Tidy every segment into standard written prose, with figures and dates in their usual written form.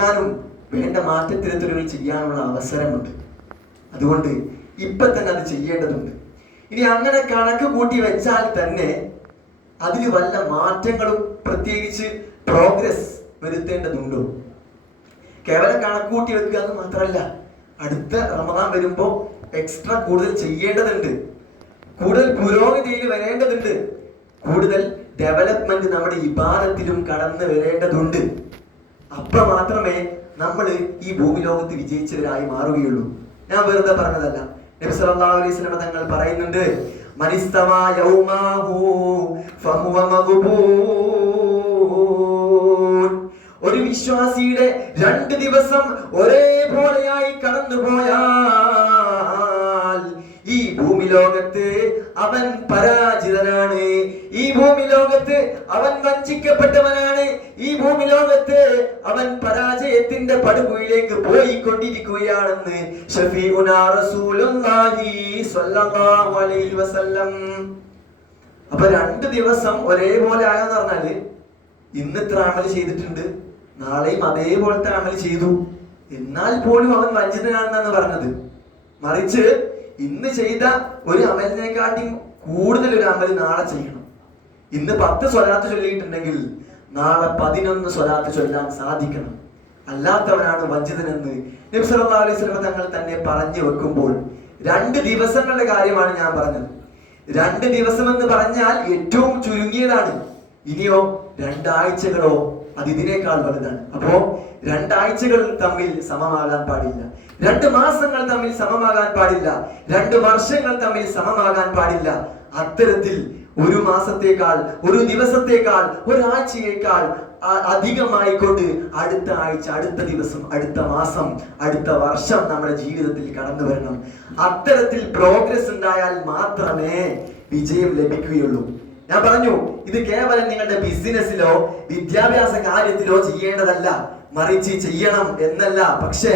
ാനും വേണ്ട മാറ്റത്തിരുത്തലുകൾ ചെയ്യാനുള്ള അവസരമുണ്ട്. അതുകൊണ്ട് ഇപ്പൊ തന്നെ അത് ചെയ്യേണ്ടതുണ്ട്. ഇനി അങ്ങനെ കണക്ക് കൂട്ടി വെച്ചാൽ തന്നെ അതിന് വല്ല മാറ്റങ്ങളും പ്രത്യേകിച്ച് പ്രോഗ്രസ് വരുത്തേണ്ടതുണ്ടോ? കേവലം കണക്ക് കൂട്ടി വെക്കുക എന്ന് മാത്രമല്ല, അടുത്ത റമദാൻ വരുമ്പോ എക്സ്ട്രാ കൂടുതൽ ചെയ്യേണ്ടതുണ്ട്, കൂടുതൽ പുരോഗതിയിൽ വരേണ്ടതുണ്ട്, കൂടുതൽ ഡെവലപ്മെന്റ് നമ്മുടെ ഇബാദത്തിലും കടന്നു വരേണ്ടതുണ്ട്. അപ്പൊ മാത്രമേ നമ്മൾ ഈ ഭൂമി ലോകത്ത് വിജയിച്ചവരായി മാറുകയുള്ളൂ. ഞാൻ വെറുതെ പറഞ്ഞതല്ല. നബി സല്ലല്ലാഹു അലൈഹി വസല്ലം തങ്ങൾ പറയുന്നുണ്ട്, മനിസ്തവാ യൗമാഹു ഫഹുവ മഗ്ബൂൻ. ഒരു വിശ്വാസിയുടെ 2 ദിവസം ഒരേപോലെയായി കടന്നുപോയാൽ ഈ ഭൂമി ലോകത്ത് അവൻ പരാജിതനാണ്, ഈ ഭൂമി ലോകത്ത് അവൻ വഞ്ചിക്കപ്പെട്ടവനാണ്, ഈ ഭൂമി ലോകത്ത് അവൻ പരാജയത്തിന്റെ പടുകുഴിയിലേക്ക് പോയിക്കൊണ്ടിരിക്കുകയാണെന്ന് ശഫീഉനാ റസൂലുള്ളാഹി സ്വല്ലല്ലാഹു അലൈഹി വസല്ലം. അപ്പൊ 2 ദിവസം ഒരേപോലെ ആകാന്ന് പറഞ്ഞാല് ഇന്ന് ഇത്ര അമൽ ചെയ്തിട്ടുണ്ട്, നാളെയും അതേപോലത്തെ അമൽ ചെയ്തു, എന്നാൽ പോലും അവൻ വഞ്ചിതനാണെന്നാണ് പറഞ്ഞത്. മറിച്ച് ഇന്ന് ചെയ്ത ഒരു അമലിനെക്കാട്ടി കൂടുതൽ ഒരു അമൽ നാളെ ചെയ്യണം. ഇന്ന് 10 സ്വലാത്ത് ചൊല്ലിയിട്ടുണ്ടെങ്കിൽ നാളെ 11 സ്വലാത്ത് ചൊല്ലാൻ സാധിക്കണം. അല്ലാത്തവനാണ് വഞ്ചിതനെന്ന് നബി സല്ലല്ലാഹു അലൈഹി വസല്ലം തങ്ങൾ തന്നെ പറഞ്ഞു വെക്കുമ്പോൾ 2 ദിവസങ്ങളുടെ കാര്യമാണ് ഞാൻ പറഞ്ഞത്. 2 ദിവസം എന്ന് പറഞ്ഞാൽ ഏറ്റവും ചുരുങ്ങിയതാണ്. ഇനിയോ 2 ആഴ്ചകളോ അത് ഇതിനേക്കാൾ വലുതാണ്. അപ്പോ 2 ആഴ്ചകൾ തമ്മിൽ സമമാകാൻ പാടില്ല, 2 മാസങ്ങൾ തമ്മിൽ സമമാകാൻ പാടില്ല, 2 വർഷങ്ങൾ തമ്മിൽ സമമാകാൻ പാടില്ല. അത്തരത്തിൽ ഒരു മാസത്തേക്കാൾ, ഒരു ദിവസത്തേക്കാൾ, ഒരാഴ്ചയേക്കാൾ അധികമായി കൊണ്ട് അടുത്ത ആഴ്ച, അടുത്ത ദിവസം, അടുത്ത മാസം, അടുത്ത വർഷം നമ്മുടെ ജീവിതത്തിൽ കടന്നു വരണം. അത്തരത്തിൽ പ്രോഗ്രസ് ഉണ്ടായാൽ മാത്രമേ വിജയം ലഭിക്കുകയുള്ളൂ. ഞാൻ പറഞ്ഞു, ഇത് കേവലം നിങ്ങളുടെ ബിസിനസ്സിലോ വിദ്യാഭ്യാസ കാര്യത്തിലോ ചെയ്യേണ്ടതല്ല, മറിച്ച് ചെയ്യണം എന്നല്ല. പക്ഷേ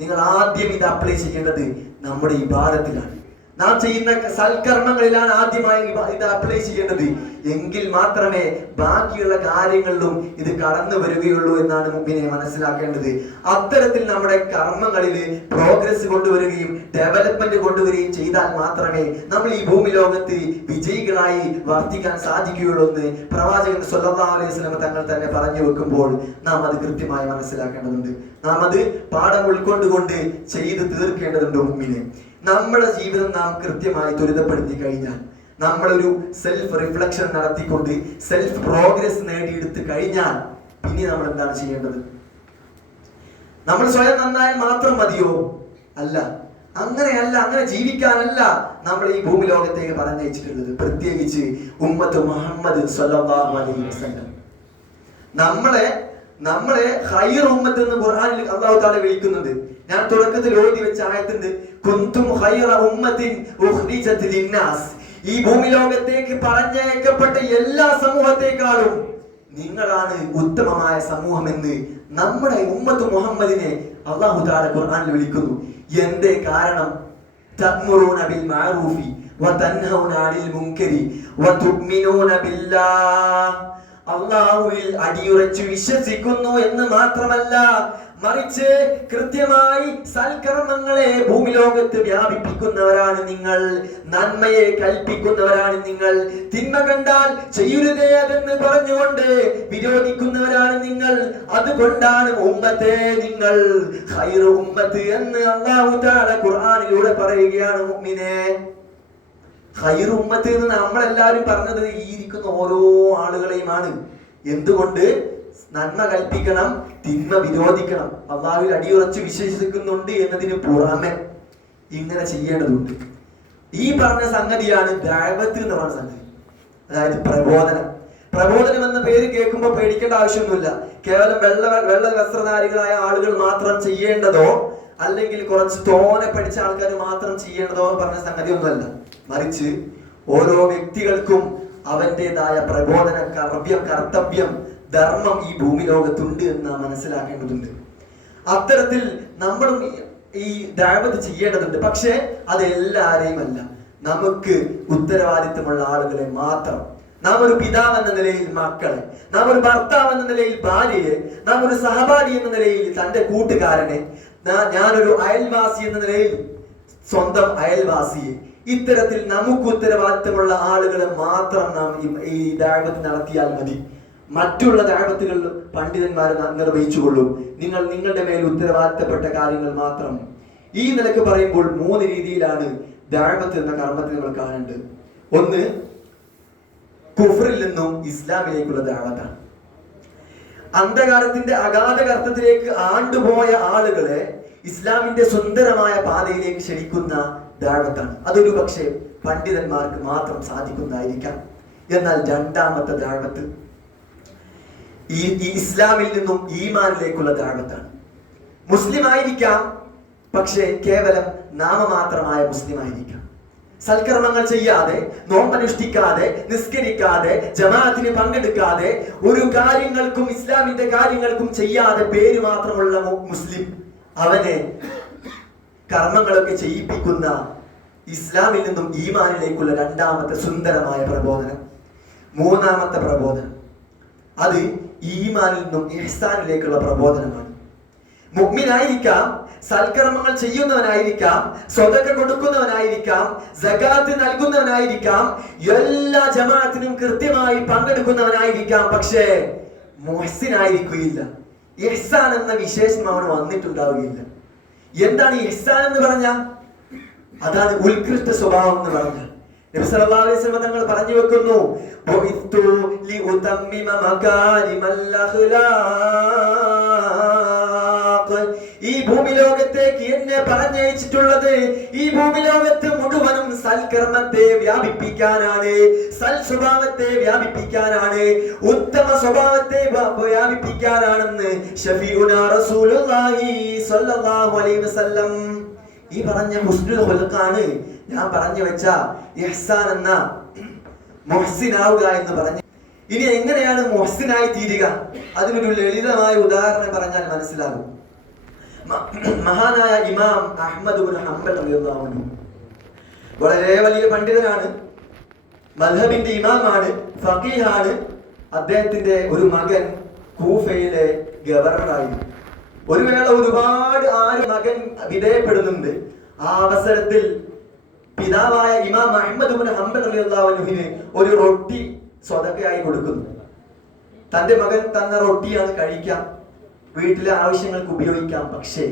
നിങ്ങൾ ആദ്യം ഇത് അപ്ലൈ ചെയ്യേണ്ടത് നമ്മുടെ ഇബാദത്തിലാണ്, നാം ചെയ്യുന്ന സൽക്കർമ്മങ്ങളിലാണ് ആദ്യമായി ഇത് അപ്ലൈ ചെയ്യേണ്ടത്. എങ്കിൽ മാത്രമേ ബാക്കിയുള്ള കാര്യങ്ങളിലും ഇത് കടന്നു വരികയുള്ളൂ എന്നാണ് മുമ്പിനെ മനസ്സിലാക്കേണ്ടത്. അത്തരത്തിൽ നമ്മുടെ കർമ്മങ്ങളിൽ പ്രോഗ്രസ് കൊണ്ടുവരികയും ഡെവലപ്മെന്റ് കൊണ്ടുവരികയും ചെയ്താൽ മാത്രമേ നമ്മൾ ഈ ഭൂമി ലോകത്ത് വിജയികളായി വർത്തിക്കാൻ സാധിക്കുകയുള്ളൂ എന്ന് പ്രവാചകൻ സ്വല്ലല്ലാഹു അലൈഹി വസല്ലം തങ്ങൾ തന്നെ പറഞ്ഞു വെക്കുമ്പോൾ നാം അത് കൃത്യമായി മനസ്സിലാക്കേണ്ടതുണ്ട്. നാം അത് പാഠം ഉൾക്കൊണ്ടുകൊണ്ട് ചെയ്ത് തീർക്കേണ്ടതുണ്ട്. മുമ്പിനെ നമ്മുടെ ജീവിതം നാം കൃത്യമായി ത്വരിതപ്പെടുത്തി കഴിഞ്ഞാൽ, നമ്മളൊരു സെൽഫ് റിഫ്ലക്ഷൻ നടത്തിക്കൊണ്ട് സെൽഫ് പ്രോഗ്രസ് നേടിയെടുത്ത് കഴിഞ്ഞാൽ പിന്നെ നമ്മൾ എന്താണ് ചെയ്യേണ്ടത്? നമ്മൾ സ്വയം നന്നായാൽ മാത്രം മതിയോ? അല്ല, അങ്ങനെയല്ല, അങ്ങനെ ജീവിക്കാനല്ല നമ്മൾ ഈ ഭൂമി ലോകത്തേക്ക് പറഞ്ഞയച്ചിട്ടുള്ളത്. പ്രത്യേകിച്ച് ഉമ്മത്ത് മുഹമ്മദ് സ്വല്ലല്ലാഹു അലൈഹി വസല്ലം നമ്മളെ ഖൈർ ഉമ്മത്ത് എന്ന് ഖുർആനിൽ അല്ലാഹു തആല വിളിക്കുന്നുണ്ട്. ഞാൻ തുടക്കത്തിൽ ഓതി വെച്ച ആയത്തുണ്ട്, കുന്തും ഖൈറ ഉമ്മത്തിൻ ഉഖ്രിജത് ലിന്നാസ്. ഈ ഭൂമി ലോകത്തേക്ക് പറഞ്ഞയക്കപ്പെട്ട എല്ലാ സമൂഹത്തെക്കാളും നിങ്ങളാണ് ഉത്തമമായ സമൂഹം എന്ന് നമ്മുടെ ഉമ്മത്ത് മുഹമ്മദിനെ അല്ലാഹു തആല ഖുർആനിൽ വിളിക്കുന്നു. എന്തേ കാരണം? തഅ്മുറൂന ബിൽ മഅറൂഫി വതൻഹൗന അനിൽ മുൻകരി വതുഅ്മിനൂന ബില്ലാഹ്. അല്ലാഹുവിൽ അടിയുറച്ചു വിശ്വസിക്കുന്നു എന്ന് മാത്രമല്ല, മറിച്ച് കൃത്യമായി സൽക്കർമ്മങ്ങളെ ഭൂമി ലോകത്ത് വ്യാപിപ്പിക്കുന്നവരാണ് നിങ്ങൾ, നന്മയെ കൽപ്പിക്കുന്നവരാണ് നിങ്ങൾ, തിന്മ കണ്ടാൽ ചെയ്യരുതേ അതെന്ന് പറഞ്ഞുകൊണ്ട് വിരോധിക്കുന്നവരാണ് നിങ്ങൾ. അതുകൊണ്ടാണ് ഉമ്മത്തെ നിങ്ങൾ ഖൈറു ഉമ്മത്ത് എന്ന് അല്ലാഹു തആല ഖുർആനിലൂടെ പറയുകയാണ്. മുഅ്മിനേ, ഖൈറു ഉമ്മത്ത് എന്ന് നമ്മളെല്ലാവരും പറഞ്ഞത് ഈ ഇരിക്കുന്ന ഓരോ ആളുകളെയുമാണ്. എന്തുകൊണ്ട്? നന്മ കൽപ്പിക്കണം, തിന്മ വിരോധിക്കണം, അല്ലാഹുവിൽ അടിയുറച്ച് വിശ്വസിക്കുന്നുണ്ട് എന്നതിന് പുറമെ ഇങ്ങനെ ചെയ്യേണ്ടതുണ്ട്. ഈ പറഞ്ഞ സംഗതിയാണ് ദഅവത്ത് എന്ന് പറഞ്ഞ സംഗതി, അതായത് പ്രബോധനം. പ്രബോധനം എന്ന പേര് കേൾക്കുമ്പോൾ പേടിക്കേണ്ട ആവശ്യമൊന്നുമില്ല. കേവലം വെള്ള വസ്ത്രധാരികളായ ആളുകൾ മാത്രം ചെയ്യേണ്ടതോ അല്ലെങ്കിൽ കുറച്ച് തോനെ പഠിച്ച ആൾക്കാർ മാത്രം ചെയ്യേണ്ടതോ പറഞ്ഞ സംഗതി ഒന്നുമല്ല. മറിച്ച് ഓരോ വ്യക്തികൾക്കും അവന്റേതായ പ്രബോധന കർത്തവ്യം, ധർമ്മം ഈ ഭൂമി ലോകത്തുണ്ട് എന്ന് നാം മനസ്സിലാക്കേണ്ടതുണ്ട്. അത്തരത്തിൽ നമ്മളും ഈ ദഅവത്ത് ചെയ്യേണ്ടതുണ്ട്. പക്ഷേ അത് എല്ലാരെയും അല്ല, നമുക്ക് ഉത്തരവാദിത്തമുള്ള ആളുകളെ മാത്രം. നാം ഒരു പിതാവ് എന്ന നിലയിൽ മക്കളെ, നാം ഒരു ഭർത്താവ് എന്ന നിലയിൽ ഭാര്യയെ, നാം ഒരു സഹപാഠി എന്ന നിലയിൽ തന്റെ കൂട്ടുകാരനെ, ഞാനൊരു അയൽവാസി എന്ന നിലയിൽ സ്വന്തം അയൽവാസിയെ, ഇത്തരത്തിൽ നമുക്ക് ഉത്തരവാദിത്തമുള്ള ആളുകളെ മാത്രം നാം ഈ ദഅവത്ത് നടത്തിയാൽ മതി. മറ്റുള്ള ദഅവത്തുകൾ പണ്ഡിതന്മാർ നിർവഹിച്ചുകൊള്ളൂ. നിങ്ങൾ നിങ്ങളുടെ മേൽ ഉത്തരവാദിത്തപ്പെട്ട കാര്യങ്ങൾ മാത്രം. ഈ നിലക്ക് പറയുമ്പോൾ 3 രീതിയിലാണ് ദഅവത്ത് എന്ന കർമ്മത്തെ നമ്മൾ കാണേണ്ടത്. ഒന്ന്, കുഫറിൽ നിന്നും ഇസ്ലാമിലേക്കുള്ള ദഅവത്താണ്. അന്ധകാരത്തിന്റെ അഗാധ ഗർത്തത്തിലേക്ക് ആണ്ടുപോയ ആളുകളെ ഇസ്ലാമിന്റെ സുന്ദരമായ പാതയിലേക്ക് ക്ഷണിക്കുന്ന ദഅവത്താണ്. അതൊരു പക്ഷേ പണ്ഡിതന്മാർക്ക് മാത്രം സാധിക്കുന്നതായിരിക്കാം. എന്നാൽ രണ്ടാമത്തെ ദഅവത്ത് ഈ ഇസ്ലാമിൽ നിന്നും ഈമാനിലേക്കുള്ള ദഅവത്താണ്. മുസ്ലിം ആയിരിക്കാം, പക്ഷേ കേവലം നാമമാത്രമായ മുസ്ലിം ആയിരിക്കാം. സൽക്കർമ്മങ്ങൾ ചെയ്യാതെ, നോമ്പനുഷ്ഠിക്കാതെ, നിസ്കരിക്കാതെ, ജമാഅത്തിന് പങ്കെടുക്കാതെ, ഒരു കാര്യങ്ങൾക്കും ഇസ്ലാമിന്റെ കാര്യങ്ങൾക്കും ചെയ്യാതെ പേര് മാത്രമുള്ള മുസ്ലിം, അവനെ കർമ്മങ്ങളൊക്കെ ചെയ്യിപ്പിക്കുന്ന ഇസ്ലാമിൽ നിന്നും ഈമാനിലേക്കുള്ള രണ്ടാമത്തെ സുന്ദരമായ പ്രബോധനം. മൂന്നാമത്തെ പ്രബോധനം അത് ഈമാനിൽ നിന്നും ഇഹ്സാനിലേക്കുള്ള പ്രബോധനമാണ്. മുഅ്മിനായിരിക്കാം, സൽക്കർമ്മങ്ങൾ ചെയ്യുന്നവനായിരിക്കാം, സ്വതക്ക കൊടുക്കുന്നവനായിരിക്കാം, സകാത്ത് നൽകുന്നവനായിരിക്കാം, എല്ലാ ജമാഅത്തിനും കൃത്യമായി പങ്കെടുക്കുന്നവനായിരിക്കാം, പക്ഷേ മുഹ്സിനായിരിക്കുകയില്ല. ഇഹ്സാൻ എന്ന വിശേഷണം അവന് വന്നിട്ടുണ്ടാവുകയില്ല. എന്താണ് ഇഹ്സാൻ എന്ന് പറഞ്ഞാൽ? അതാണ് ഉത്കൃഷ്ട സ്വഭാവം എന്ന് പറഞ്ഞാൽ. നബി സല്ലല്ലാഹു അലൈഹി വസല്ലം തങ്ങൾ പറഞ്ഞു വെക്കുന്നു, ബുഇത്തു ലിഉതമ്മിമ മകാരിമൽ അഖ്ലാഖ്. ഈ ഭൂമി ലോകത്തേക്ക് എന്നെ പറഞ്ഞയച്ചിട്ടുള്ളത് ഈ ഭൂമി ലോകത്ത് മുഴുവനും സൽക്കർമ്മത്തെ വ്യാപിപ്പിക്കാനാണ്, സൽ സ്വഭാവത്തെ വ്യാപിപ്പിക്കാനാണ്, ഉത്തമ സ്വഭാവത്തെ വ്യാപിപ്പിക്കാനാണെന്ന് ഷഫീഉനാ റസൂലുള്ളാഹി സ്വല്ലല്ലാഹു അലൈഹി വസല്ലം. ഈ പറഞ്ഞ ഹുസ്നുൽ ഖുൽഖാണ് ഞാൻ പറഞ്ഞു വെച്ച ഇഹ്സാൻ എന്ന മുഹ്സിനാവുക എന്ന് പറഞ്ഞു. ഇനി എങ്ങനെയാണ് മുഹ്സിനായി തീരുക? അതിനൊരു ലളിതമായ ഉദാഹരണം പറഞ്ഞാൽ മനസ്സിലാകും. മഹാനായ ഇമാം അഹ്മദ് ഇബ്നു ഹംബൽ റളിയല്ലാഹു അൻഹു വളരെ വലിയ പണ്ഡിതനാണ്, മദ്ഹബിന്റെ ഇമാമാണ്, ഫഖീഹാണ്. അദ്ദേഹത്തിന്റെ ഒരു മകൻ കൂഫയിലെ ഗവർണറായിരുന്നു. ഒരു വേള ഒരുപാട് മകൻ വിധേയപ്പെടുന്നുണ്ട്. ആ അവസരത്തിൽ പിതാവായ ഇമാം അഹ്മദ് ഇബ്നു ഹംബൽ റളിയല്ലാഹു അൻഹുവിന് ഒരു റൊട്ടി സ്വതക്കയായി കൊടുക്കുന്നു. തന്റെ മകൻ തന്ന റൊട്ടിയാണ് കഴിക്കാം, വീട്ടിലെ ആവശ്യങ്ങൾക്ക് ഉപയോഗിക്കാം. പക്ഷേ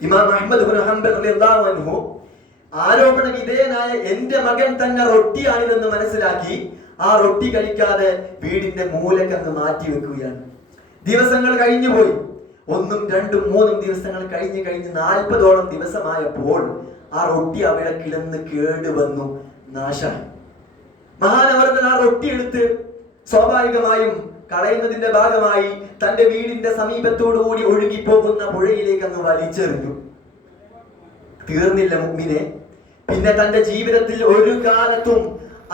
ഇമാം അഹ്മദ് ഇബ്നു ഹംബൽ റളിയല്ലാഹു അൻഹു ആരോപണ വിധേയനായ എന്റെ മകൻ തന്നെ റൊട്ടിയാണിതെന്ന് മനസ്സിലാക്കി ആ റൊട്ടി കഴിക്കാതെ വീടിന്റെ മൂലക്കങ്ങ് മാറ്റി വെക്കുകയാണ്. ദിവസങ്ങൾ കഴിഞ്ഞുപോയി. 1, 2, 3 ദിവസങ്ങൾ കഴിഞ്ഞ് 40ഓളം ദിവസമായപ്പോൾ ആ റൊട്ടി അവിടെ കിടന്ന് കേടുവന്നു, നാശമായി. മഹാനവർകൾ ആ റൊട്ടി എടുത്ത് സ്വാഭാവികമായും കളയുന്നതിന്റെ ഭാഗമായി തന്റെ വീടിന്റെ സമീപത്തോടുകൂടി ഒഴുകിപ്പോകുന്ന പുഴയിലേക്ക് അങ്ങ് വലിച്ചെറിഞ്ഞു. തീർന്നില്ല മുഅ്മിനെ, പിന്നെ തന്റെ ജീവിതത്തിൽ ഒരു കാലത്തും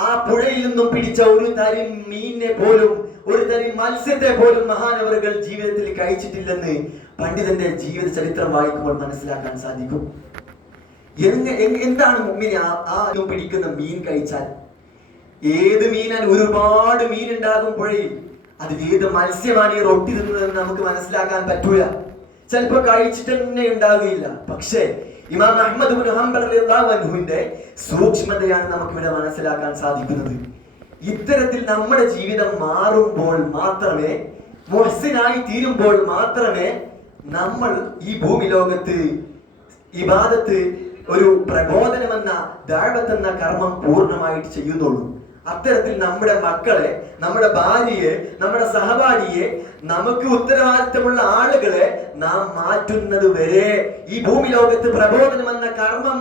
ആ പുഴയിൽ നിന്നും പിടിച്ച ഒരു തരി മീനിനെ പോലും, ഒരു തരി മത്സ്യത്തെ പോലും മഹാനവറുകൾ ജീവിതത്തിൽ കഴിച്ചിട്ടില്ലെന്ന് പണ്ഡിതന്റെ ജീവിത ചരിത്രം വായിക്കുമ്പോൾ മനസ്സിലാക്കാൻ സാധിക്കും. എന്താണ് മുഅ്മിനെ ആ പിടിക്കുന്ന മീൻ കഴിച്ചാൽ? ഏത് മീനാണ്? ഒരുപാട് മീൻ ഉണ്ടാകും പുഴയിൽ. അതിൽ ഏത് മത്സ്യമാണ് ഈ റൊട്ടി തിന്നതെന്ന് നമുക്ക് മനസ്സിലാക്കാൻ പറ്റൂല. ചിലപ്പോ കഴിച്ചിട്ട് തന്നെ ഉണ്ടാവുകയില്ല. പക്ഷേ ഇമാം അഹ്മദ് ഇബ്നു ഹംബൽ റളിയല്ലാഹു അൻഹുവിന്റെ സൂക്ഷ്മതയാണ് നമുക്കിവിടെ മനസ്സിലാക്കാൻ സാധിക്കുന്നത്. ഇത്തരത്തിൽ നമ്മുടെ ജീവിതം മാറുമ്പോൾ മാത്രമേ, മുഹ്സിനായി തീരുമ്പോൾ മാത്രമേ നമ്മൾ ഈ ഭൂമി ലോകത്ത് ഇബാദത്ത്, ഒരു പ്രബോധനമെന്ന ദഅവത്ത് എന്ന കർമ്മം പൂർണ്ണമായിട്ട് ചെയ്യുന്നുള്ളൂ. അത്തരത്തിൽ നമ്മുടെ മക്കളെ, നമ്മുടെ ഭാര്യയെ, നമ്മുടെ സഹപാഠിയെ, നമുക്ക് ഉത്തരവാദിത്തമുള്ള ആളുകളെ നാം മാറ്റുന്നത് വരെ ഈ ഭൂമി ലോകത്ത് പ്രബോധനം എന്ന കർമ്മം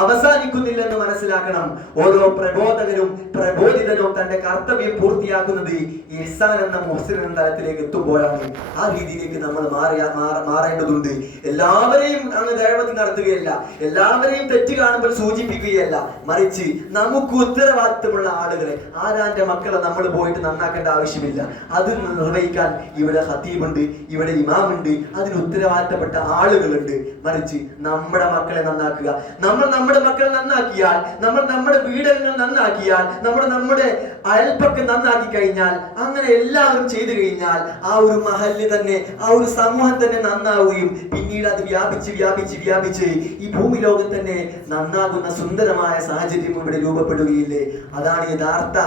അവസാനിക്കുന്നില്ലെന്ന് മനസ്സിലാക്കണം. ഓരോ പ്രബോധകനും പ്രബോധിതനും തന്റെ കർത്തവ്യം പൂർത്തിയാക്കുന്നത് ഇഹ്സാൻ എന്ന മുഹ്സിൻ എന്ന തലത്തിലേക്ക് എത്തുമ്പോഴാണ്. ആ രീതിയിലേക്ക് നമ്മൾ മാറേണ്ടതുണ്ട്. എല്ലാവരെയും അങ്ങ് ദഅവത്ത് നടത്തുകയല്ല, എല്ലാവരെയും തെറ്റ് കാണുമ്പോൾ സൂചിപ്പിക്കുകയല്ല, മറിച്ച് നമുക്ക് ഉത്തരവാദിത്തമുള്ള ആളുകളെ, ആരാന്റെ മക്കളെ നമ്മൾ പോയിട്ട് നന്നാക്കേണ്ട ആവശ്യമില്ല. അത് നിർവഹിക്കാൻ ഇവിടെ ഖതീബുണ്ട്, ഇവിടെ ഇമാമുണ്ട്, അതിന് ഉത്തരവാദിത്തപ്പെട്ട ആളുകളുണ്ട്. മറിച്ച് നമ്മുടെ മക്കളെ നന്നാക്കുക. നമ്മൾ നമ്മുടെ മക്കളെ നന്നാക്കിയാൽ, നമ്മൾ നമ്മുടെ വീടുകൾ നന്നാക്കിയാൽ, നമ്മുടെ അയൽപ്പക്കം നന്നാക്കി കഴിഞ്ഞാൽ, അങ്ങനെ എല്ലാവരും ചെയ്തു കഴിഞ്ഞാൽ ആ ഒരു മഹല്ല് തന്നെ, ആ ഒരു സമൂഹം തന്നെ നന്നാവുകയും പിന്നീട് അത് വ്യാപിച്ച് ഈ ഭൂമി ലോകം തന്നെ നന്നാകുന്ന സുന്ദരമായ സാഹചര്യം ഇവിടെ രൂപപ്പെടുകയില്ലേ? അതാണ് യഥാർത്ഥ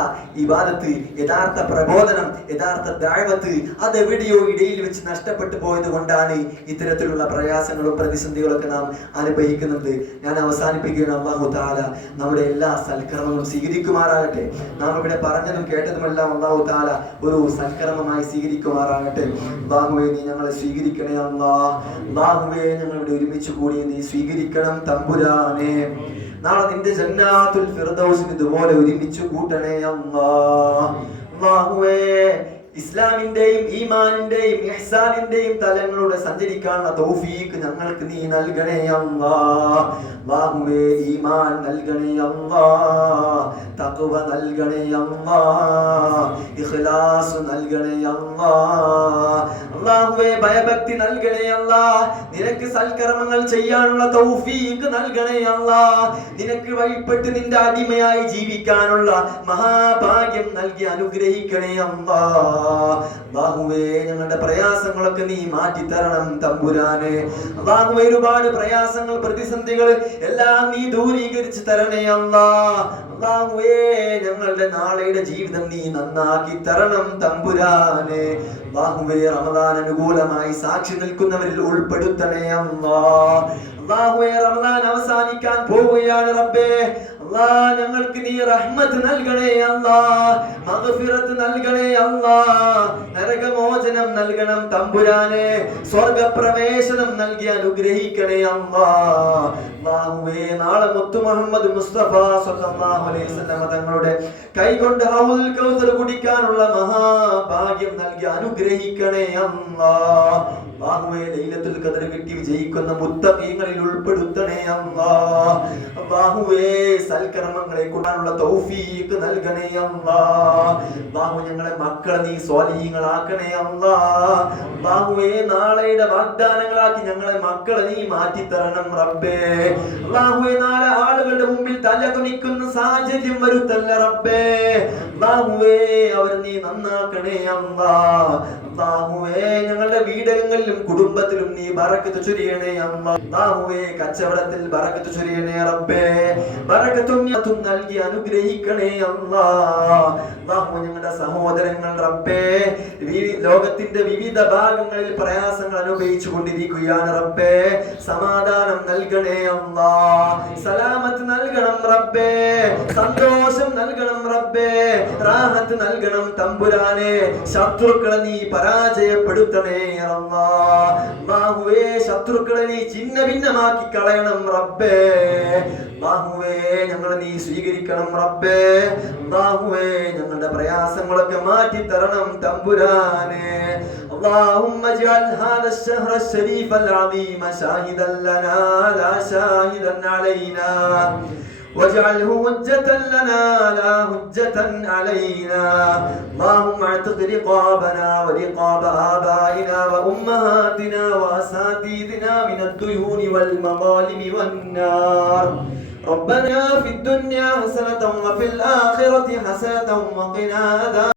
ഇബാദത്ത്, യഥാർത്ഥ പ്രബോധനം, യഥാർത്ഥ ദഅവത്ത്. അതെവിടെയോ ഇടയിൽ വെച്ച് നഷ്ടപ്പെട്ടു പോയത് കൊണ്ടാണ് ഇത്തരത്തിലുള്ള പ്രയാസങ്ങളും പ്രതിസന്ധികളൊക്കെ നാം അനുഭവിക്കുന്നത്. ഞാൻ അവസാനിപ്പിക്കുകയാണ്. അല്ലാഹു തആല നമ്മുടെ എല്ലാ സൽക്കർമ്മങ്ങളും സ്വീകരിക്കുമാറാകട്ടെ. നാം ഇവിടെ പറഞ്ഞതും കേട്ടതുമെല്ലാം അല്ലാഹു തആല ഒരു സൽക്കർമ്മമായി സ്വീകരിക്കുമാറാകട്ടെ. അല്ലാഹുവേ, നീ ഞങ്ങളെ സ്വീകരിക്കണേ അല്ലാഹ്. അല്ലാഹുവേ, ഞങ്ങൾ ഇവിടെ ഒരുമിച്ച് കൂടി നീ സ്വീകരിക്കണം തമ്പുരാനെ. നാളെ നിന്റെ ജന്നാത്തുൽ ഫിർദൗസിൽ ഇതുപോലെ ഒരുമിച്ച് കൂട്ടണേ അല്ലാഹ്. അല്ലാഹുവേ, ഇസ്ലാമിന്റെയും ഈമാനിന്റെയും ഇഹ്സാനിന്റെയും തലങ്ങളിലൂടെ സഞ്ചരിക്കാനുള്ള തൗഫീഖ് ഞങ്ങൾക്ക് നീ നൽകണേ അല്ലാഹ്. അല്ലാഹുവേ, ഈമാൻ നൽകണേ അല്ലാഹ്, തഖ്വ നൽകണേ അല്ലാഹ്, ഇഖ്ലാസ് നൽകണേ അല്ലാഹ്. അല്ലാഹുവേ, ഭയഭക്തി നൽകണേ അല്ലാഹ്. നിനക്ക് സൽക്കർമ്മങ്ങൾ ചെയ്യാനുള്ള തൗഫീഖ് നൽകണേ അല്ലാഹ്. നിനക്ക് വഴിപ്പെട്ട് നിന്റെ അടിമയായി ജീവിക്കാനുള്ള മഹാഭാഗ്യം നൽകി അനുഗ്രഹിക്കണേ അല്ലാഹ്. അല്ലാഹുവേ, ഞങ്ങളുടെ പ്രയാസങ്ങളൊക്കെ നീ മാറ്റി തരണം തമ്പുരാനെ. അല്ലാഹുവേ, ഒരുപാട് പ്രയാസങ്ങൾ, പ്രതിസന്ധികൾ എല്ലാം നീ ദൂരീകരിച്ച് തരണേ അല്ലാഹ്. അല്ലാഹുവേ, ഞങ്ങളുടെ നാളെയുടെ ജീവിതം നീ നന്നാക്കി തരണം തമ്പുരാനെ. അല്ലാഹുവേ, റമദാൻ അനുകൂലമായി സാക്ഷി നിൽക്കുന്നവരിൽ ഉൾപ്പെടുത്തണേ അല്ലാഹ്. അല്ലാഹുവേ, റമദാൻ അവസാനിക്കാൻ പോവുകയാണ് റബ്ബേ. അല്ലാഹ്, ഞങ്ങൾക്ക് നീ റഹ്മത്ത് നൽകണേ അല്ലാഹ്, മഗ്ഫിറത്ത് നൽകണേ അല്ലാഹ്, നരകമോചനം നൽകണം തമ്പുരാനെ, സ്വർഗ്ഗപ്രവേശനം നൽകി അനുഗ്രഹിക്കണേ അല്ലാഹ്. അല്ലാഹുവേ, നാളെ മുത്തു മുഹമ്മദ് മുസ്തഫ സ്വല്ലല്ലാഹു അലൈഹി വസല്ലം തങ്ങളുടെ കൈകൊണ്ട് ഹൗൽ കൗസർ കുടിക്കാനുള്ള മഹാഭാഗ്യം നൽകി അനുഗ്രഹിക്കണേ അല്ലാഹ്. അല്ലാഹുവേ, ലൈലത്തുൽ ഖദർ കിട്ടി വിജയിക്കുന്ന മുത്തഖീങ്ങളിൽ ഉൾപ്പെടുത്തണേ അല്ലാഹ്. അല്ലാഹുവേ, സൽക്കർമ്മങ്ങളെ കൊണ്ടാനുള്ള തൗഫീഖ് നൽകണേ അല്ലാഹ്. അല്ലാഹു, ഞങ്ങളെ മക്കളെ നീ സ്വാലിഹീങ്ങളാക്കണേ അല്ലാഹ്. അല്ലാഹുവേ, നാളെയുടെ വാഗ്ദാനങ്ങളാക്കി ഞങ്ങളെ മക്കളെ നീ മാറ്റി തരണം റബ്ബേ. അല്ലാഹുവേ, നാളെ ആളുകളുടെ മുമ്പിൽ തലകുനിക്കുന്ന സാഹചര്യം വരുത്തല്ല റബ്ബേ. അല്ലാഹുവേ, അവർ നീ നന്നാക്കണേ അല്ലാഹ്. അല്ലാഹുവേ, ഞങ്ങളുടെ വീടുകളിലും കുടുംബത്തിലും നീ ബറക്കത്ത് ചൊരിയണേ അല്ലാഹ്. അല്ലാഹുവേ, കച്ചവടത്തിൽ ബറക്കത്ത് ചൊരിയണേ റബ്ബേ. ബറക്കത്തും നൽകി അനുഗ്രഹിക്കണേ അല്ലാഹ്. അല്ലാഹു, ഞങ്ങളുടെ സഹോദരങ്ങൾ റബ്ബേ ലോകത്തിന്റെ വിവിധ ഭാഗങ്ങളിൽ പ്രയാസങ്ങൾ അനുഭവിച്ചു കൊണ്ടിരിക്കുകയാണ് റബ്ബേ. സമാധാനം നൽകണേ അല്ലാഹ്, സലാമത്ത് നൽകണം റബ്ബേ, സന്തോഷം നൽകണം റബ്ബേ, റാഹത്ത് നൽകണം തമ്പുരാനെ. ശത്രുക്കളെ നീ പരാജയപ്പെടുത്തണേ അല്ലാഹ്. അല്ലാഹുവേ, ശത്രുക്കളെ നീ ഛിന്ന ഭിന്നമാക്കി കളയണം റബ്ബേ. അല്ലാഹുവേ, ഞങ്ങളെ നീ സ്വീകരിക്കണം റബ്ബേ. അല്ലാഹുവേ, ഞങ്ങളുടെ പ്രയാസങ്ങളൊക്കെ മാറ്റി തരണം തമ്പുരാനെ. اللهم اجعل هذا الشهر الشريف العظيم شاهدا لنا لا شاهدا علينا، واجعله حجة لنا لا حجة علينا. اللهم اعتق رقابنا ورقاب آبائنا وأمهاتنا وأساتذتنا من الديون والمظالم والنار. ربنا في الدنيا حسنة وفي الآخرة حسنة وقنا عذاب